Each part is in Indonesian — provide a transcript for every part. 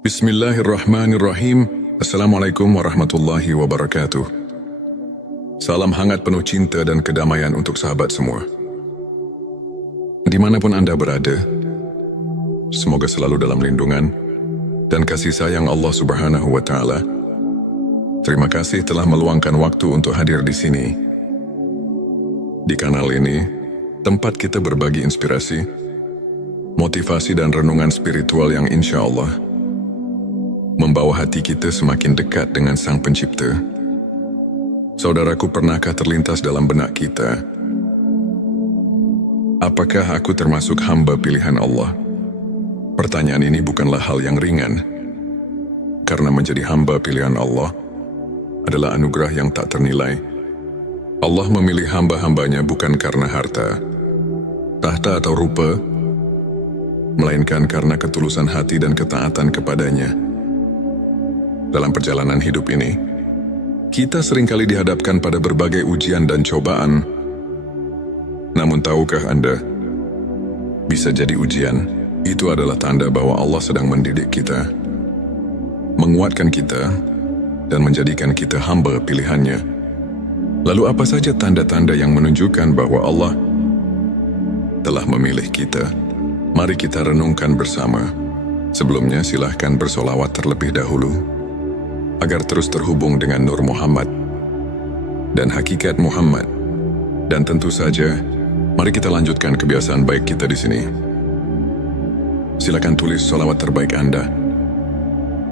Bismillahirrahmanirrahim. Assalamualaikum warahmatullahi wabarakatuh. Salam hangat penuh cinta dan kedamaian untuk sahabat semua. Dimanapun Anda berada, semoga selalu dalam lindungan dan kasih sayang Allah Subhanahu wa Ta'ala. Terima kasih telah meluangkan waktu untuk hadir di sini. Di kanal ini, tempat kita berbagi inspirasi, motivasi dan renungan spiritual yang insya Allah membawa hati kita semakin dekat dengan Sang Pencipta. Saudaraku, pernahkah terlintas dalam benak kita, apakah aku termasuk hamba pilihan Allah? Pertanyaan ini bukanlah hal yang ringan, karena menjadi hamba pilihan Allah adalah anugerah yang tak ternilai. Allah memilih hamba-hambanya bukan karena harta, tahta atau rupa, melainkan karena ketulusan hati dan ketaatan kepadanya. Dalam perjalanan hidup ini, kita seringkali dihadapkan pada berbagai ujian dan cobaan. Namun tahukah Anda, bisa jadi ujian itu adalah tanda bahwa Allah sedang mendidik kita, menguatkan kita, dan menjadikan kita hamba pilihannya. Lalu apa saja tanda-tanda yang menunjukkan bahwa Allah telah memilih kita? Mari kita renungkan bersama. Sebelumnya silahkan bersolawat terlebih dahulu, agar terus terhubung dengan Nur Muhammad dan hakikat Muhammad. Dan tentu saja, mari kita lanjutkan kebiasaan baik kita di sini. Silakan tulis sholawat terbaik Anda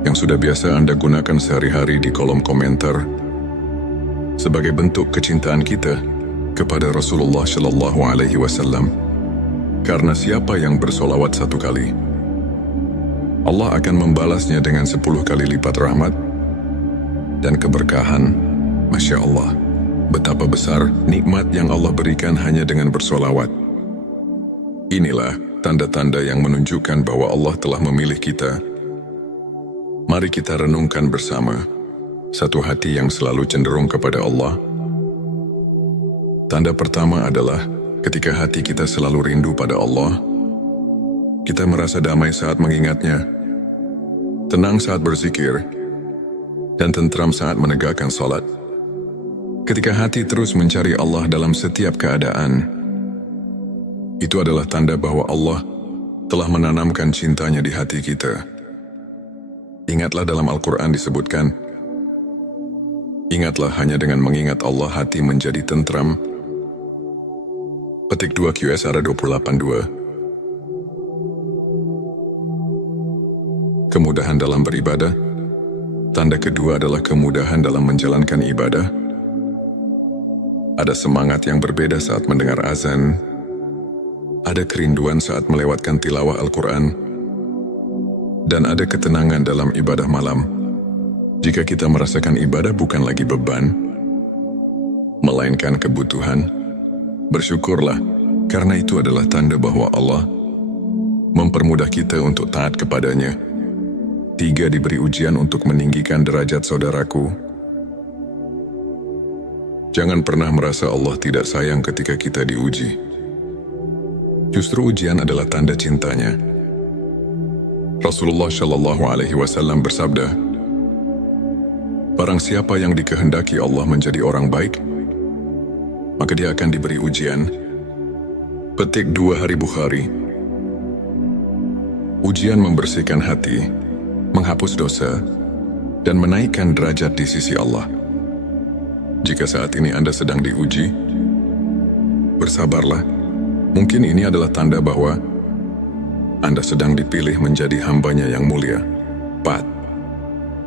yang sudah biasa Anda gunakan sehari-hari di kolom komentar sebagai bentuk kecintaan kita kepada Rasulullah Shallallahu Alaihi Wasallam. Karena siapa yang bersolawat 1 kali, Allah akan membalasnya dengan 10 kali lipat rahmat dan keberkahan. Masya Allah, betapa besar nikmat yang Allah berikan hanya dengan bersolawat. Inilah tanda-tanda yang menunjukkan bahwa Allah telah memilih kita. Mari kita renungkan bersama. Satu hati yang selalu cenderung kepada Allah. Tanda pertama adalah ketika hati kita selalu rindu pada Allah. Kita merasa damai saat mengingatnya, tenang saat berzikir, dan tentram saat menegakkan salat. Ketika hati terus mencari Allah dalam setiap keadaan, itu adalah tanda bahwa Allah telah menanamkan cintanya di hati kita. Ingatlah dalam Al-Quran disebutkan, ingatlah hanya dengan mengingat Allah hati menjadi tentram. Petik 2 QS 28:2. Kemudahan dalam beribadah. Tanda kedua adalah kemudahan dalam menjalankan ibadah. Ada semangat yang berbeda saat mendengar azan. Ada kerinduan saat melewatkan tilawah Al-Quran. Dan ada ketenangan dalam ibadah malam. Jika kita merasakan ibadah bukan lagi beban, melainkan kebutuhan, bersyukurlah, karena itu adalah tanda bahwa Allah mempermudah kita untuk taat kepadanya. 3. Diberi ujian untuk meninggikan derajat saudaraku. Jangan pernah merasa Allah tidak sayang ketika kita diuji. Justru ujian adalah tanda cintanya. Rasulullah Shallallahu Alaihi Wasallam bersabda, barang siapa yang dikehendaki Allah menjadi orang baik, maka dia akan diberi ujian. Petik 2 Hari Bukhari. Ujian membersihkan hati, menghapus dosa, dan menaikkan derajat di sisi Allah. Jika saat ini Anda sedang diuji, bersabarlah. Mungkin ini adalah tanda bahwa Anda sedang dipilih menjadi hambanya yang mulia. 4.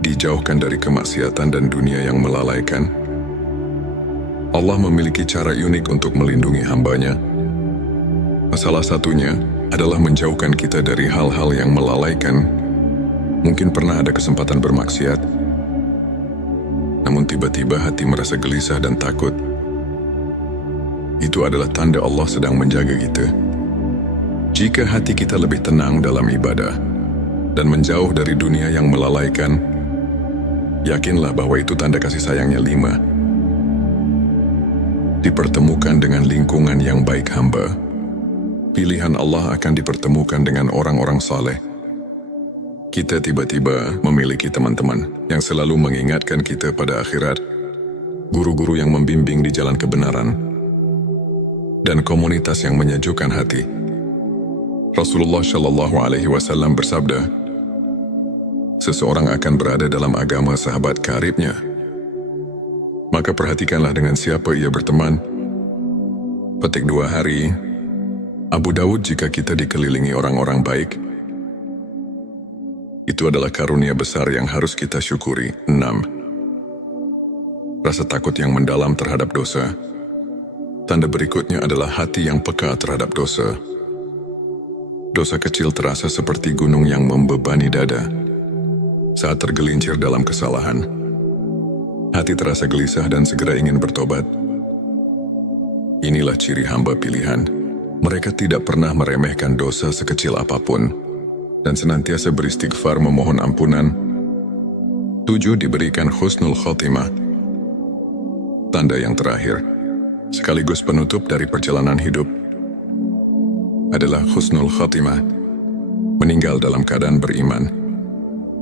Dijauhkan dari kemaksiatan dan dunia yang melalaikan. Allah memiliki cara unik untuk melindungi hambanya. Salah satunya adalah menjauhkan kita dari hal-hal yang melalaikan. Mungkin pernah ada kesempatan bermaksiat, namun tiba-tiba hati merasa gelisah dan takut. Itu adalah tanda Allah sedang menjaga kita. Jika hati kita lebih tenang dalam ibadah dan menjauh dari dunia yang melalaikan, yakinlah bahwa itu tanda kasih sayangnya. 5. Dipertemukan dengan lingkungan yang baik hamba. Pilihan Allah akan dipertemukan dengan orang-orang saleh. Kita tiba-tiba memiliki teman-teman yang selalu mengingatkan kita pada akhirat, guru-guru yang membimbing di jalan kebenaran, dan komunitas yang menyejukkan hati. Rasulullah Shallallahu Alaihi Wasallam bersabda, seseorang akan berada dalam agama sahabat karibnya. Maka perhatikanlah dengan siapa ia berteman. Petik 2 hari, Abu Dawud, jika kita dikelilingi orang-orang baik, itu adalah karunia besar yang harus kita syukuri. 6. Rasa takut yang mendalam terhadap dosa. Tanda berikutnya adalah hati yang peka terhadap dosa. Dosa kecil terasa seperti gunung yang membebani dada. Saat tergelincir dalam kesalahan, hati terasa gelisah dan segera ingin bertobat. Inilah ciri hamba pilihan. Mereka tidak pernah meremehkan dosa sekecil apapun dan senantiasa beristighfar memohon ampunan. 7. Diberikan husnul khotimah. Tanda yang terakhir, sekaligus penutup dari perjalanan hidup, adalah husnul khotimah. Meninggal dalam keadaan beriman,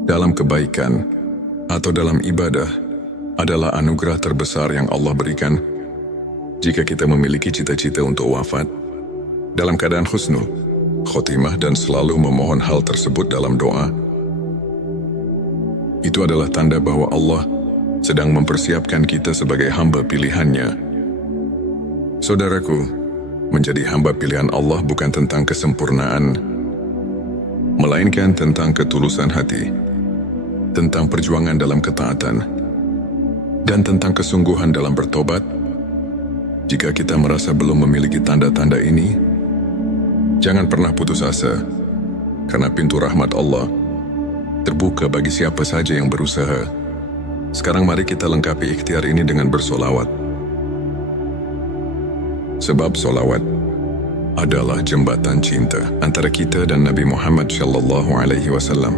dalam kebaikan, atau dalam ibadah adalah anugerah terbesar yang Allah berikan. Jika kita memiliki cita-cita untuk wafat dalam keadaan husnul khotimah dan selalu memohon hal tersebut dalam doa, itu adalah tanda bahwa Allah sedang mempersiapkan kita sebagai hamba pilihannya. Saudaraku, menjadi hamba pilihan Allah bukan tentang kesempurnaan, melainkan tentang ketulusan hati, tentang perjuangan dalam ketaatan, dan tentang kesungguhan dalam bertobat. Jika kita merasa belum memiliki tanda-tanda ini, jangan pernah putus asa, karena pintu rahmat Allah terbuka bagi siapa saja yang berusaha. Sekarang mari kita lengkapi ikhtiar ini dengan bersolawat. Sebab solawat adalah jembatan cinta antara kita dan Nabi Muhammad Shallallahu Alaihi Wasallam.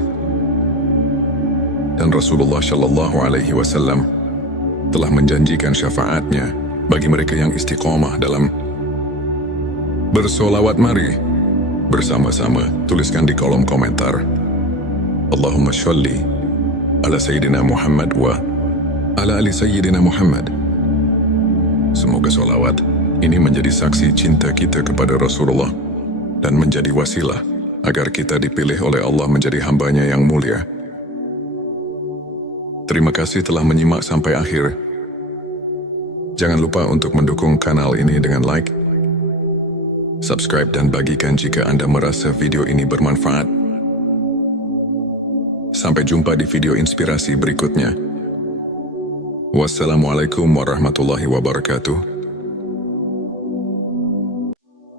Dan Rasulullah Shallallahu Alaihi Wasallam telah menjanjikan syafaatnya bagi mereka yang istiqomah dalam bersolawat. Mari bersama-sama tuliskan di kolom komentar, Allahumma sholli ala Sayyidina Muhammad wa ala ali Sayyidina Muhammad. Semoga solawat ini menjadi saksi cinta kita kepada Rasulullah dan menjadi wasilah agar kita dipilih oleh Allah menjadi hambanya yang mulia. Terima kasih telah menyimak sampai akhir. Jangan lupa untuk mendukung kanal ini dengan like, subscribe, dan bagikan jika Anda merasa video ini bermanfaat. Sampai jumpa di video inspirasi berikutnya. Wassalamualaikum warahmatullahi wabarakatuh.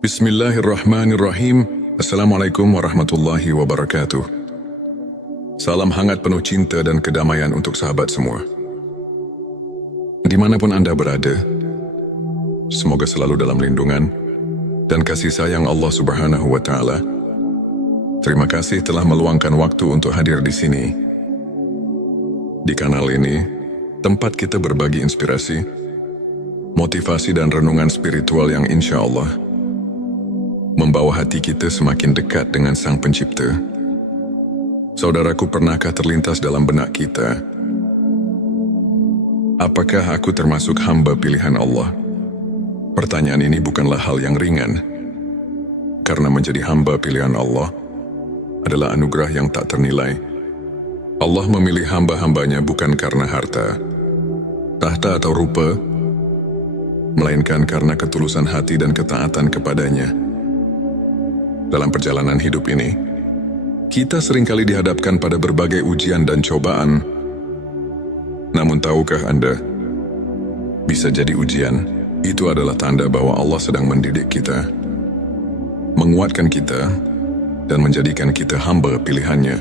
Bismillahirrahmanirrahim. Assalamualaikum warahmatullahi wabarakatuh. Salam hangat penuh cinta dan kedamaian untuk sahabat semua. Dimanapun Anda berada, semoga selalu dalam lindungan dan kasih sayang Allah Subhanahu wa Ta'ala. Terima kasih telah meluangkan waktu untuk hadir di sini. Di kanal ini, tempat kita berbagi inspirasi, motivasi, dan renungan spiritual yang insya Allah membawa hati kita semakin dekat dengan Sang Pencipta. Saudaraku, pernahkah terlintas dalam benak kita, apakah aku termasuk hamba pilihan Allah? Pertanyaan ini bukanlah hal yang ringan, karena menjadi hamba pilihan Allah adalah anugerah yang tak ternilai. Allah memilih hamba-hambanya bukan karena harta, tahta, atau rupa, melainkan karena ketulusan hati dan ketaatan kepadanya. Dalam perjalanan hidup ini, kita seringkali dihadapkan pada berbagai ujian dan cobaan. Namun tahukah Anda, bisa jadi ujian itu adalah tanda bahwa Allah sedang mendidik kita, menguatkan kita, dan menjadikan kita hamba pilihannya.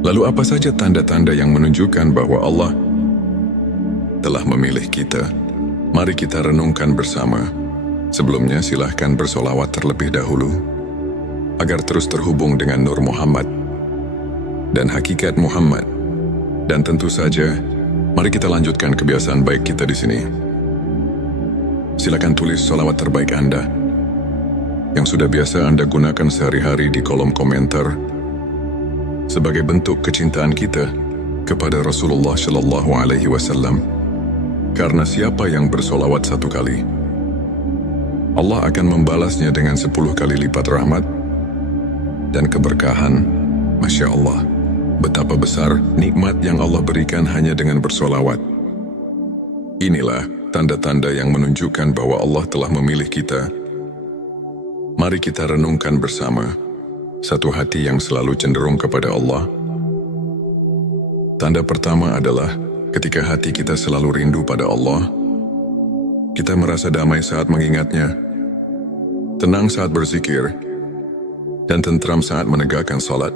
Lalu apa saja tanda-tanda yang menunjukkan bahwa Allah telah memilih kita? Mari kita renungkan bersama. Sebelumnya silahkan bersolawat terlebih dahulu, agar terus terhubung dengan Nur Muhammad dan hakikat Muhammad. Dan tentu saja, mari kita lanjutkan kebiasaan baik kita di sini. Silakan tulis solawat terbaik Anda yang sudah biasa Anda gunakan sehari-hari di kolom komentar. sebagai bentuk kecintaan kita kepada Rasulullah Shallallahu Alaihi Wasallam. Karena siapa yang bersolawat 1 kali, Allah akan membalasnya dengan 10 kali lipat rahmat dan keberkahan. Masya Allah, betapa besar nikmat yang Allah berikan hanya dengan bersolawat. Inilah tanda-tanda yang menunjukkan bahwa Allah telah memilih kita. Mari kita renungkan bersama satu hati yang selalu cenderung kepada Allah. Tanda pertama adalah ketika hati kita selalu rindu pada Allah. Kita merasa damai saat mengingatnya, tenang saat berzikir, dan tentram saat menegakkan salat.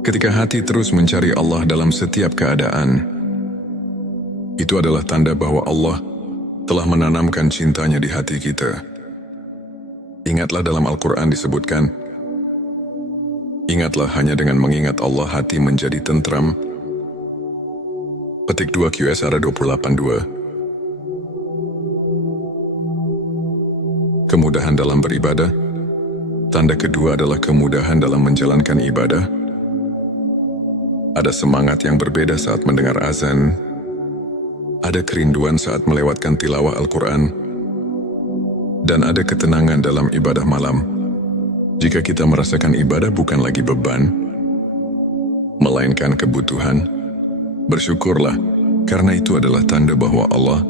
Ketika hati terus mencari Allah dalam setiap keadaan, itu adalah tanda bahwa Allah telah menanamkan cintanya di hati kita. Ingatlah dalam Al-Quran disebutkan, ingatlah hanya dengan mengingat Allah hati menjadi tentram. Petik 2 QSR 28.2. Kemudahan dalam beribadah. Tanda kedua adalah kemudahan dalam menjalankan ibadah. Ada semangat yang berbeda saat mendengar azan. Ada kerinduan saat melewatkan tilawah Al-Quran. Dan ada ketenangan dalam ibadah malam. Jika kita merasakan ibadah bukan lagi beban, melainkan kebutuhan, bersyukurlah, karena itu adalah tanda bahwa Allah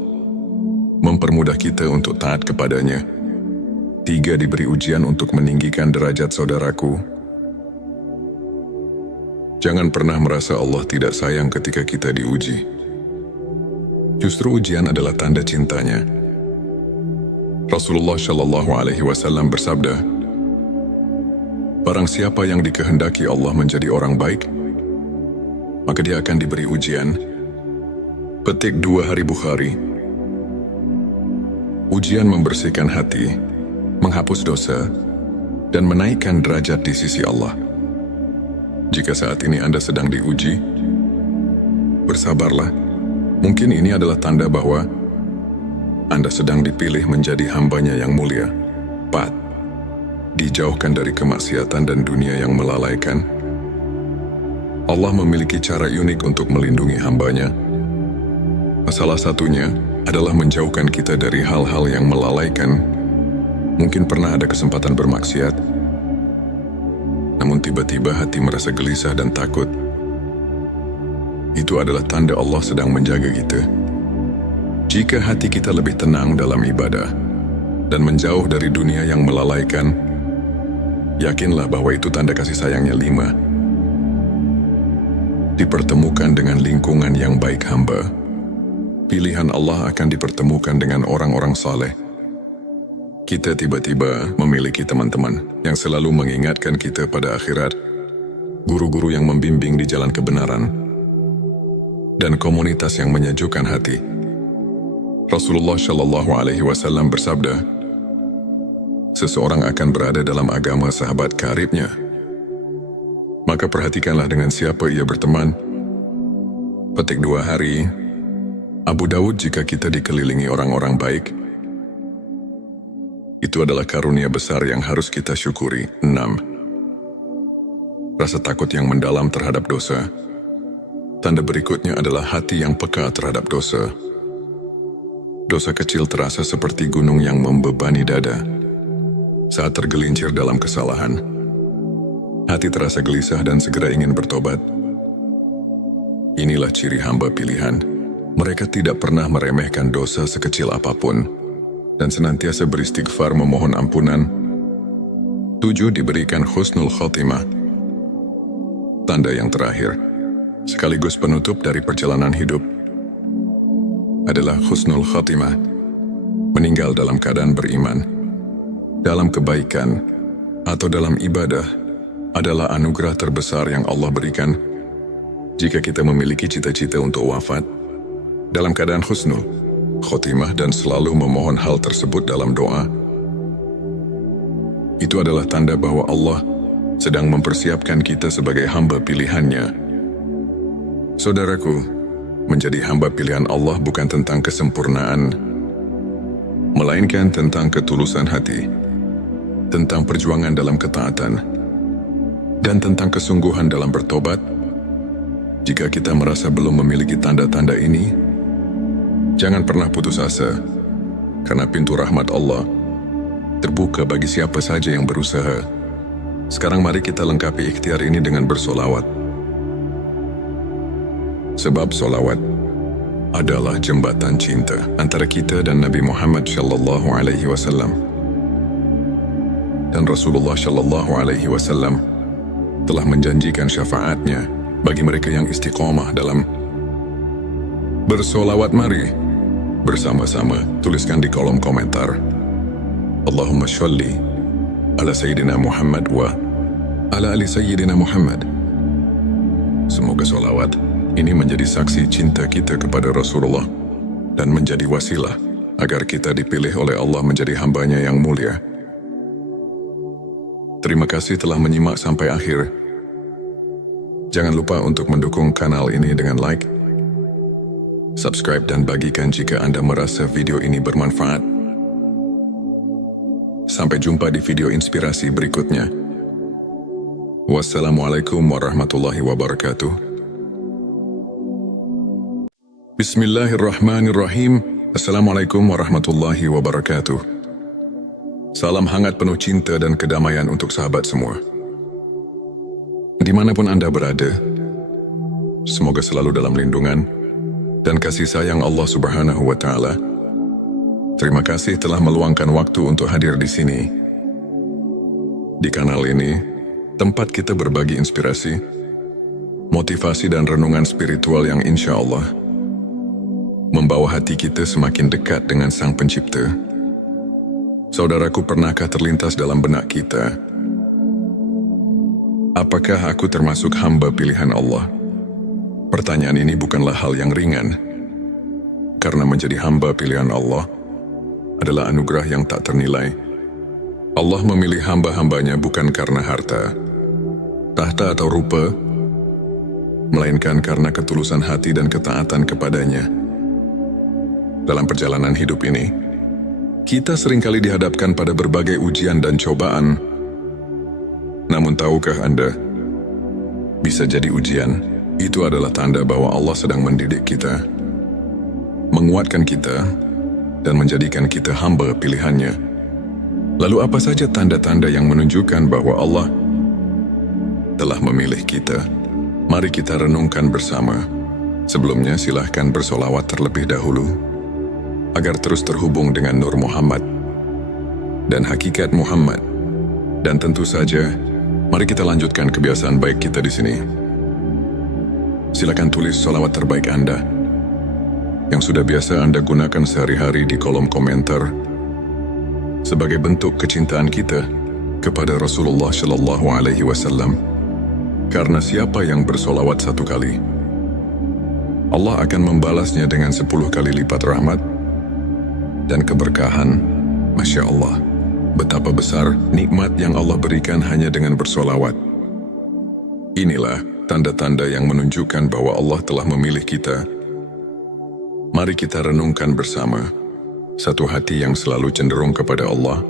mempermudah kita untuk taat kepadanya. 3. Diberi ujian untuk meninggikan derajat saudaraku. Jangan pernah merasa Allah tidak sayang ketika kita diuji. Justru ujian adalah tanda cintanya. Rasulullah Shallallahu Alaihi Wasallam bersabda, barang siapa yang dikehendaki Allah menjadi orang baik, maka dia akan diberi ujian. Petik 2 Hari Bukhari. Ujian membersihkan hati, menghapus dosa, dan menaikkan derajat di sisi Allah. Jika saat ini Anda sedang diuji, bersabarlah. Mungkin ini adalah tanda bahwa Anda sedang dipilih menjadi hambanya yang mulia. 4. Dijauhkan dari kemaksiatan dan dunia yang melalaikan. Allah memiliki cara unik untuk melindungi hambanya. Salah satunya adalah menjauhkan kita dari hal-hal yang melalaikan. Mungkin pernah ada kesempatan bermaksiat, namun tiba-tiba hati merasa gelisah dan takut. Itu adalah tanda Allah sedang menjaga kita. Jika hati kita lebih tenang dalam ibadah dan menjauh dari dunia yang melalaikan, yakinlah bahwa itu tanda kasih sayangnya. 5. Dipertemukan dengan lingkungan yang baik hamba. Pilihan Allah akan dipertemukan dengan orang-orang saleh. Kita tiba-tiba memiliki teman-teman yang selalu mengingatkan kita pada akhirat, guru-guru yang membimbing di jalan kebenaran, dan komunitas yang menyejukkan hati. Rasulullah Shallallahu Alaihi Wasallam bersabda, seseorang akan berada dalam agama sahabat karibnya. Maka perhatikanlah dengan siapa ia berteman. Petik 2 Hari. Abu Dawud. Jika kita dikelilingi orang-orang baik, itu adalah karunia besar yang harus kita syukuri. 6. Rasa takut yang mendalam terhadap dosa. Tanda berikutnya adalah hati yang peka terhadap dosa. Dosa kecil terasa seperti gunung yang membebani dada. Saat tergelincir dalam kesalahan, hati terasa gelisah dan segera ingin bertobat. Inilah ciri hamba pilihan. Mereka tidak pernah meremehkan dosa sekecil apapun dan senantiasa beristighfar memohon ampunan. 7. Diberikan husnul khotimah. Tanda yang terakhir, sekaligus penutup dari perjalanan hidup, adalah husnul khotimah. Meninggal dalam keadaan beriman, dalam kebaikan, atau dalam ibadah adalah anugerah terbesar yang Allah berikan. Jika kita memiliki cita-cita untuk wafat dalam keadaan husnul khotimah dan selalu memohon hal tersebut dalam doa, itu adalah tanda bahwa Allah sedang mempersiapkan kita sebagai hamba pilihannya. Saudaraku, menjadi hamba pilihan Allah bukan tentang kesempurnaan, melainkan tentang ketulusan hati, tentang perjuangan dalam ketaatan, dan tentang kesungguhan dalam bertobat. Jika kita merasa belum memiliki tanda-tanda ini, jangan pernah putus asa, karena pintu rahmat Allah terbuka bagi siapa saja yang berusaha. Sekarang mari kita lengkapi ikhtiar ini dengan bersolawat. Sebab solawat adalah jembatan cinta antara kita dan Nabi Muhammad SAW. Dan Rasulullah SAW telah menjanjikan syafaatnya bagi mereka yang istiqomah dalam bersolawat. Mari bersama-sama tuliskan di kolom komentar, Allahumma sholli ala Sayyidina Muhammad wa ala ali Sayyidina Muhammad. Semoga solawat ini menjadi saksi cinta kita kepada Rasulullah dan menjadi wasilah agar kita dipilih oleh Allah menjadi hambanya yang mulia. Terima kasih telah menyimak sampai akhir. Jangan lupa untuk mendukung kanal ini dengan like, subscribe dan bagikan jika Anda merasa video ini bermanfaat. Sampai jumpa di video inspirasi berikutnya. Wassalamualaikum warahmatullahi wabarakatuh. Bismillahirrahmanirrahim. Assalamualaikum warahmatullahi wabarakatuh. Salam hangat penuh cinta dan kedamaian untuk sahabat semua. Dimanapun Anda berada, semoga selalu dalam lindungan dan kasih sayang Allah Subhanahu wa Ta'ala. Terima kasih telah meluangkan waktu untuk hadir di sini. Di kanal ini, tempat kita berbagi inspirasi, motivasi dan renungan spiritual yang insya Allah membawa hati kita semakin dekat dengan Sang Pencipta. Saudaraku, pernahkah terlintas dalam benak kita, apakah aku termasuk hamba pilihan Allah? Pertanyaan ini bukanlah hal yang ringan, karena menjadi hamba pilihan Allah adalah anugerah yang tak ternilai. Allah memilih hamba-hambanya bukan karena harta, tahta atau rupa, melainkan karena ketulusan hati dan ketaatan kepadanya. Dalam perjalanan hidup ini, kita seringkali dihadapkan pada berbagai ujian dan cobaan. Namun tahukah Anda, bisa jadi ujian itu adalah tanda bahwa Allah sedang mendidik kita, menguatkan kita, dan menjadikan kita hamba pilihannya. Lalu apa saja tanda-tanda yang menunjukkan bahwa Allah telah memilih kita? Mari kita renungkan bersama. Sebelumnya silahkan bersolawat terlebih dahulu, agar terus terhubung dengan Nur Muhammad dan hakikat Muhammad. Dan tentu saja, mari kita lanjutkan kebiasaan baik kita di sini. Silakan tulis solawat terbaik Anda yang sudah biasa Anda gunakan sehari-hari di kolom komentar sebagai bentuk kecintaan kita kepada Rasulullah SAW. Karena siapa yang bersolawat 1 kali, Allah akan membalasnya dengan 10 kali lipat rahmat dan keberkahan. Masya Allah, betapa besar nikmat yang Allah berikan hanya dengan bersolawat. Inilah tanda-tanda yang menunjukkan bahwa Allah telah memilih kita. Mari kita renungkan bersama. Satu hati yang selalu cenderung kepada Allah.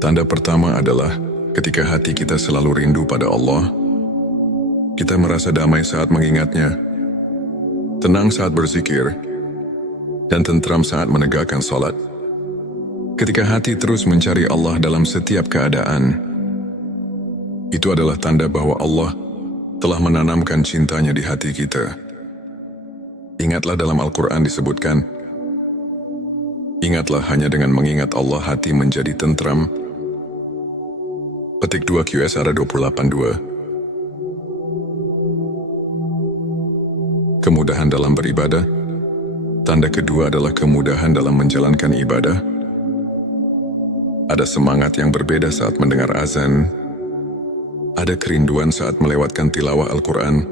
Tanda pertama adalah ketika hati kita selalu rindu pada Allah. Kita merasa damai saat mengingatnya, tenang saat berzikir, dan tentram saat menegakkan salat. Ketika hati terus mencari Allah dalam setiap keadaan, itu adalah tanda bahwa Allah telah menanamkan cintanya di hati kita. Ingatlah dalam Al-Quran disebutkan, ingatlah hanya dengan mengingat Allah hati menjadi tentram. Petik 2 QSR 28:2. Kemudahan dalam beribadah. Tanda kedua adalah kemudahan dalam menjalankan ibadah. Ada semangat yang berbeda saat mendengar azan. Ada kerinduan saat melewatkan tilawah Al-Quran.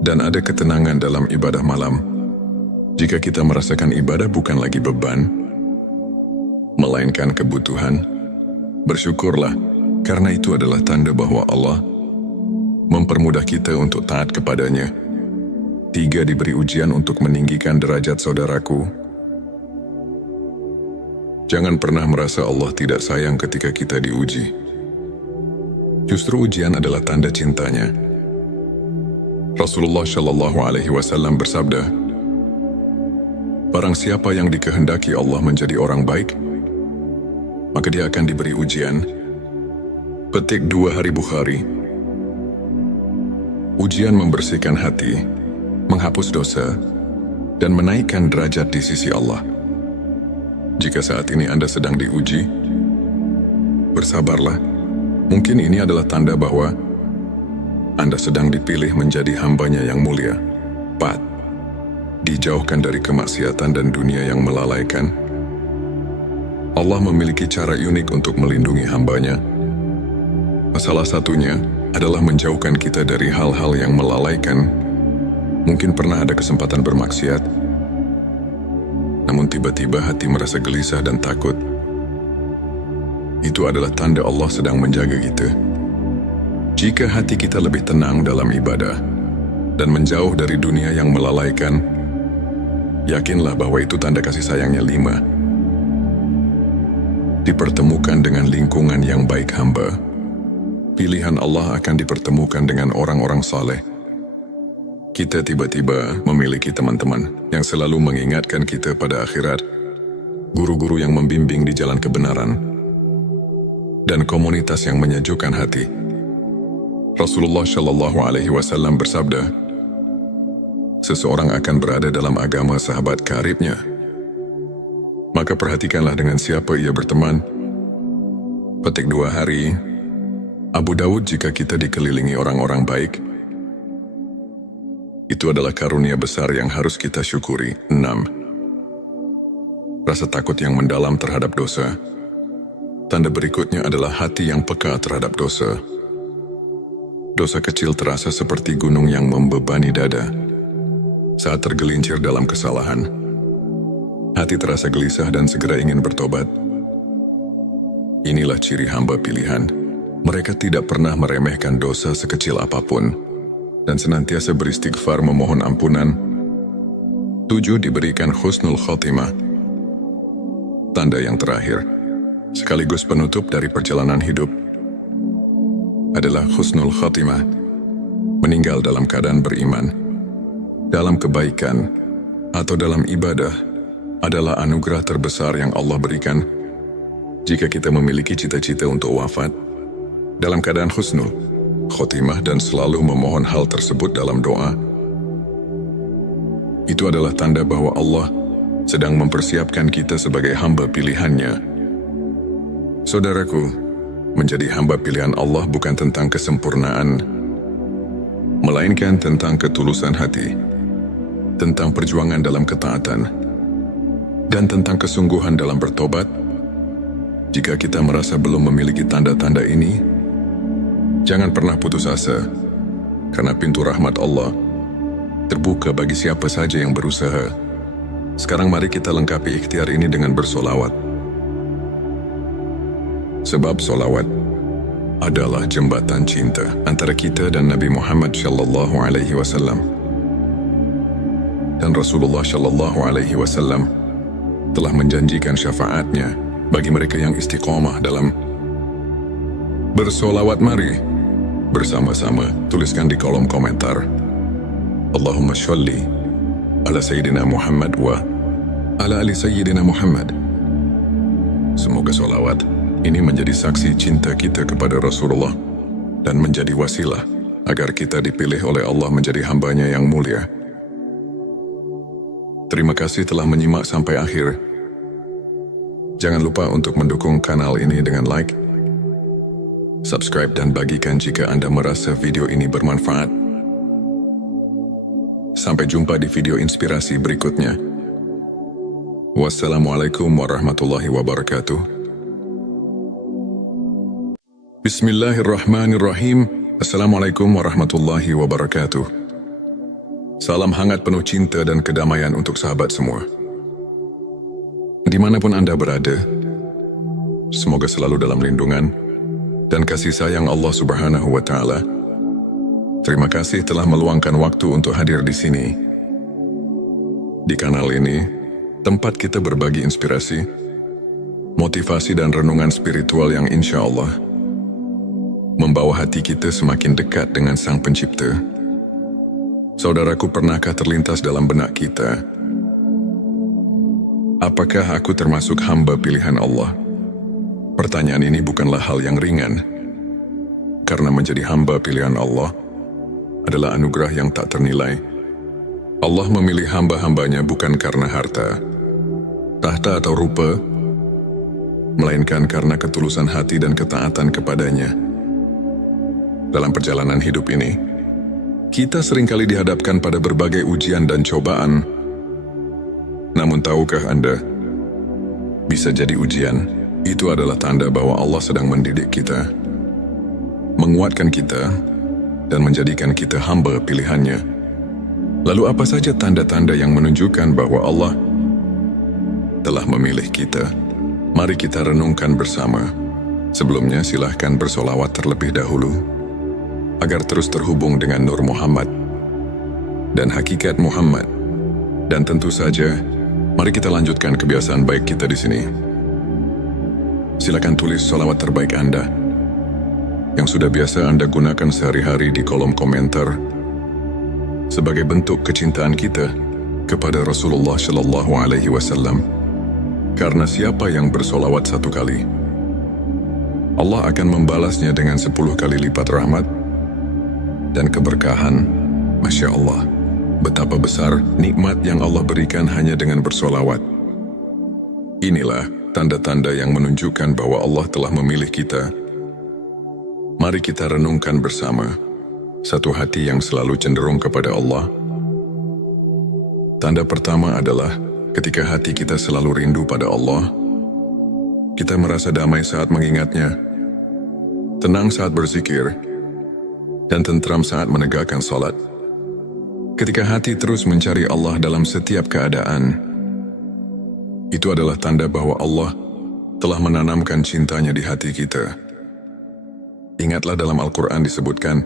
Dan ada ketenangan dalam ibadah malam. Jika kita merasakan ibadah bukan lagi beban, melainkan kebutuhan, bersyukurlah, karena itu adalah tanda bahwa Allah mempermudah kita untuk taat kepadanya. 3. Diberi ujian untuk meninggikan derajat saudaraku. Jangan pernah merasa Allah tidak sayang ketika kita diuji. Justru ujian adalah tanda cintanya. Rasulullah Shallallahu Alaihi Wasallam bersabda, "Barang siapa yang dikehendaki Allah menjadi orang baik, maka dia akan diberi ujian." Petik 2 Hari Bukhari. Ujian membersihkan hati, menghapus dosa, dan menaikkan derajat di sisi Allah. Jika saat ini Anda sedang diuji, bersabarlah. Mungkin ini adalah tanda bahwa Anda sedang dipilih menjadi hambanya yang mulia. 4. Dijauhkan dari kemaksiatan dan dunia yang melalaikan. Allah memiliki cara unik untuk melindungi hambanya. Salah satunya adalah menjauhkan kita dari hal-hal yang melalaikan. Mungkin pernah ada kesempatan bermaksiat, namun tiba-tiba hati merasa gelisah dan takut. Itu adalah tanda Allah sedang menjaga kita. Jika hati kita lebih tenang dalam ibadah dan menjauh dari dunia yang melalaikan, yakinlah bahwa itu tanda kasih sayangnya. 5. Dipertemukan dengan lingkungan yang baik hamba. Pilihan Allah akan dipertemukan dengan orang-orang saleh. Kita tiba-tiba memiliki teman-teman yang selalu mengingatkan kita pada akhirat, guru-guru yang membimbing di jalan kebenaran, dan komunitas yang menyejukkan hati. Rasulullah Shallallahu Alaihi Wasallam bersabda, seseorang akan berada dalam agama sahabat karibnya. Maka perhatikanlah dengan siapa ia berteman. Petik 2 Hari. Abu Dawud, jika kita dikelilingi orang-orang baik, itu adalah karunia besar yang harus kita syukuri. 6. Rasa takut yang mendalam terhadap dosa. Tanda berikutnya adalah hati yang peka terhadap dosa. Dosa kecil terasa seperti gunung yang membebani dada. Saat tergelincir dalam kesalahan, hati terasa gelisah dan segera ingin bertobat. Inilah ciri hamba pilihan. Mereka tidak pernah meremehkan dosa sekecil apapun dan senantiasa beristighfar memohon ampunan. 7. Diberikan husnul khotimah. Tanda yang terakhir, sekaligus penutup dari perjalanan hidup, adalah husnul khotimah. Meninggal dalam keadaan beriman, dalam kebaikan, atau dalam ibadah adalah anugerah terbesar yang Allah berikan. Jika kita memiliki cita-cita untuk wafat dalam keadaan husnul khotimah dan selalu memohon hal tersebut dalam doa, itu adalah tanda bahwa Allah sedang mempersiapkan kita sebagai hamba pilihannya. Saudaraku, menjadi hamba pilihan Allah bukan tentang kesempurnaan, melainkan tentang ketulusan hati, tentang perjuangan dalam ketaatan, dan tentang kesungguhan dalam bertobat. Jika kita merasa belum memiliki tanda-tanda ini, jangan pernah putus asa, karena pintu rahmat Allah terbuka bagi siapa saja yang berusaha. Sekarang mari kita lengkapi ikhtiar ini dengan bersolawat. Sebab solawat adalah jembatan cinta antara kita dan Nabi Muhammad Shallallahu Alaihi Wasallam. Dan Rasulullah Shallallahu Alaihi Wasallam telah menjanjikan syafaatnya bagi mereka yang istiqomah dalam bersolawat. Mari bersama-sama tuliskan di kolom komentar, Allahumma sholli ala Sayyidina Muhammad wa ala ali Sayyidina Muhammad. Semoga solawat ini menjadi saksi cinta kita kepada Rasulullah dan menjadi wasilah agar kita dipilih oleh Allah menjadi hambanya yang mulia. Terima kasih telah menyimak sampai akhir. Jangan lupa untuk mendukung kanal ini dengan like, subscribe, dan bagikan jika Anda merasa video ini bermanfaat. Sampai jumpa di video inspirasi berikutnya. Wassalamualaikum warahmatullahi wabarakatuh. Bismillahirrahmanirrahim. Assalamualaikum warahmatullahi wabarakatuh. Salam hangat penuh cinta dan kedamaian untuk sahabat semua. Dimanapun Anda berada, semoga selalu dalam lindungan dan kasih sayang Allah Subhanahu wa Ta'ala. Terima kasih telah meluangkan waktu untuk hadir di sini. Di kanal ini, tempat kita berbagi inspirasi, motivasi, dan renungan spiritual yang insya Allah membawa hati kita semakin dekat dengan Sang Pencipta. Saudaraku, pernahkah terlintas dalam benak kita, apakah aku termasuk hamba pilihan Allah? Pertanyaan ini bukanlah hal yang ringan, karena menjadi hamba pilihan Allah adalah anugerah yang tak ternilai. Allah memilih hamba-hambanya bukan karena harta, tahta atau rupa, melainkan karena ketulusan hati dan ketaatan kepadanya. Dalam perjalanan hidup ini, kita seringkali dihadapkan pada berbagai ujian dan cobaan. Namun tahukah Anda, bisa jadi ujian itu adalah tanda bahwa Allah sedang mendidik kita, menguatkan kita, dan menjadikan kita hamba pilihannya. Lalu apa saja tanda-tanda yang menunjukkan bahwa Allah telah memilih kita? Mari kita renungkan bersama. Sebelumnya silahkan bersolawat terlebih dahulu, agar terus terhubung dengan Nur Muhammad dan hakikat Muhammad. Dan tentu saja, mari kita lanjutkan kebiasaan baik kita di sini. Silakan tulis solawat terbaik Anda yang sudah biasa Anda gunakan sehari-hari di kolom komentar sebagai bentuk kecintaan kita kepada Rasulullah Shallallahu Alaihi Wasallam. Karena siapa yang bersolawat 1 kali, Allah akan membalasnya dengan 10 kali lipat rahmat dan keberkahan. Masya Allah, betapa besar nikmat yang Allah berikan hanya dengan bersolawat. Inilah tanda-tanda yang menunjukkan bahwa Allah telah memilih kita. Mari kita renungkan bersama. Satu hati yang selalu cenderung kepada Allah. Tanda pertama adalah ketika hati kita selalu rindu pada Allah. Kita merasa damai saat mengingatnya, tenang saat berzikir, dan tentram saat menegakkan salat. Ketika hati terus mencari Allah dalam setiap keadaan, itu adalah tanda bahwa Allah telah menanamkan cintanya di hati kita. Ingatlah dalam Al-Quran disebutkan,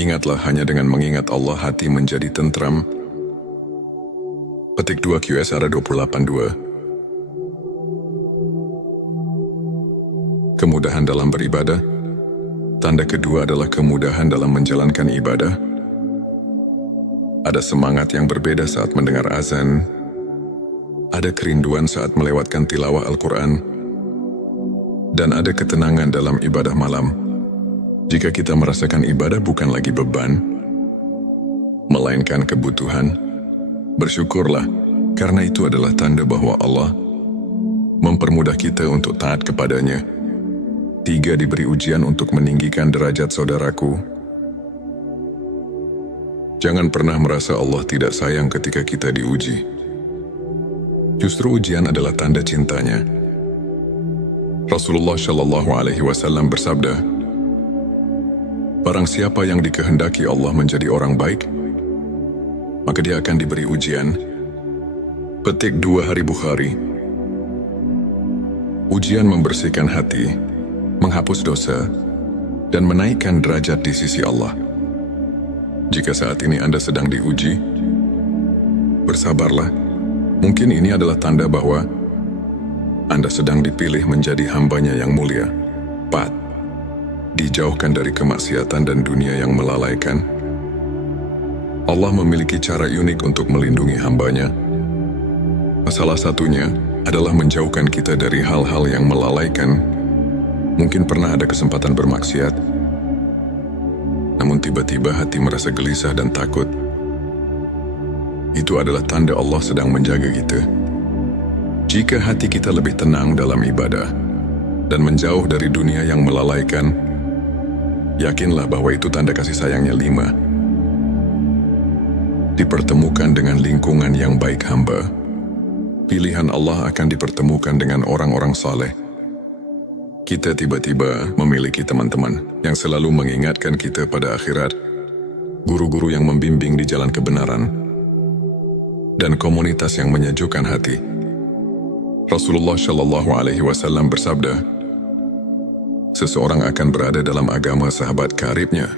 ingatlah hanya dengan mengingat Allah hati menjadi tentram. Petik 2 QSR 28:2. Kemudahan dalam beribadah. Tanda kedua adalah kemudahan dalam menjalankan ibadah. Ada semangat yang berbeda saat mendengar azan. Ada kerinduan saat melewatkan tilawah Al-Quran. Dan ada ketenangan dalam ibadah malam. Jika kita merasakan ibadah bukan lagi beban, melainkan kebutuhan, bersyukurlah, karena itu adalah tanda bahwa Allah mempermudah kita untuk taat kepadanya. 3. Diberi ujian untuk meninggikan derajat saudaraku. Jangan pernah merasa Allah tidak sayang ketika kita diuji. Justru ujian adalah tanda cintanya. Rasulullah Shallallahu Alaihi Wasallam bersabda, barang siapa yang dikehendaki Allah menjadi orang baik, maka dia akan diberi ujian. Petik 2 Hari Bukhari. Ujian membersihkan hati, menghapus dosa, dan menaikkan derajat di sisi Allah. Jika saat ini Anda sedang diuji, bersabarlah. Mungkin ini adalah tanda bahwa Anda sedang dipilih menjadi hambanya yang mulia. 4. Dijauhkan dari kemaksiatan dan dunia yang melalaikan. Allah memiliki cara unik untuk melindungi hambanya. Salah satunya adalah menjauhkan kita dari hal-hal yang melalaikan. Mungkin pernah ada kesempatan bermaksiat, namun tiba-tiba hati merasa gelisah dan takut. Itu adalah tanda Allah sedang menjaga kita. Jika hati kita lebih tenang dalam ibadah dan menjauh dari dunia yang melalaikan, yakinlah bahwa itu tanda kasih sayangnya. 5. Dipertemukan dengan lingkungan yang baik hamba. Pilihan Allah akan dipertemukan dengan orang-orang saleh. Kita tiba-tiba memiliki teman-teman yang selalu mengingatkan kita pada akhirat, guru-guru yang membimbing di jalan kebenaran, dan komunitas yang menyejukkan hati. Rasulullah Shallallahu Alaihi Wasallam bersabda, seseorang akan berada dalam agama sahabat karibnya.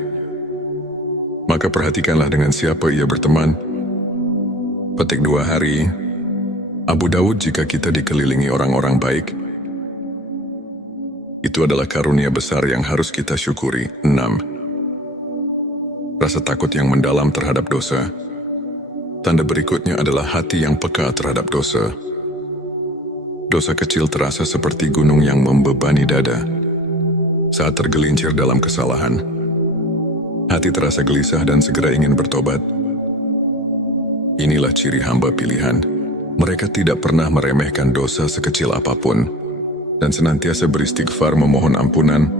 Maka perhatikanlah dengan siapa ia berteman. Petik 2 Hari Abu Daud. Jika kita dikelilingi orang-orang baik, Itu adalah karunia besar yang harus kita syukuri. 6. Rasa takut yang mendalam terhadap dosa. Tanda berikutnya adalah hati yang peka terhadap dosa. Dosa kecil terasa seperti gunung yang membebani dada. Saat tergelincir dalam kesalahan, hati terasa gelisah dan segera ingin bertobat. Inilah ciri hamba pilihan. Mereka tidak pernah meremehkan dosa sekecil apapun dan senantiasa beristighfar memohon ampunan.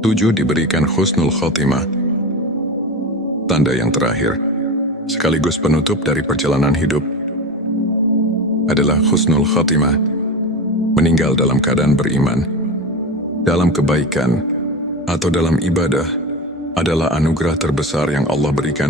7. Diberikan husnul khotimah. Tanda yang terakhir, sekaligus penutup dari perjalanan hidup, adalah husnul khotimah, meninggal dalam keadaan beriman, dalam kebaikan, atau dalam ibadah, adalah anugerah terbesar yang Allah berikan.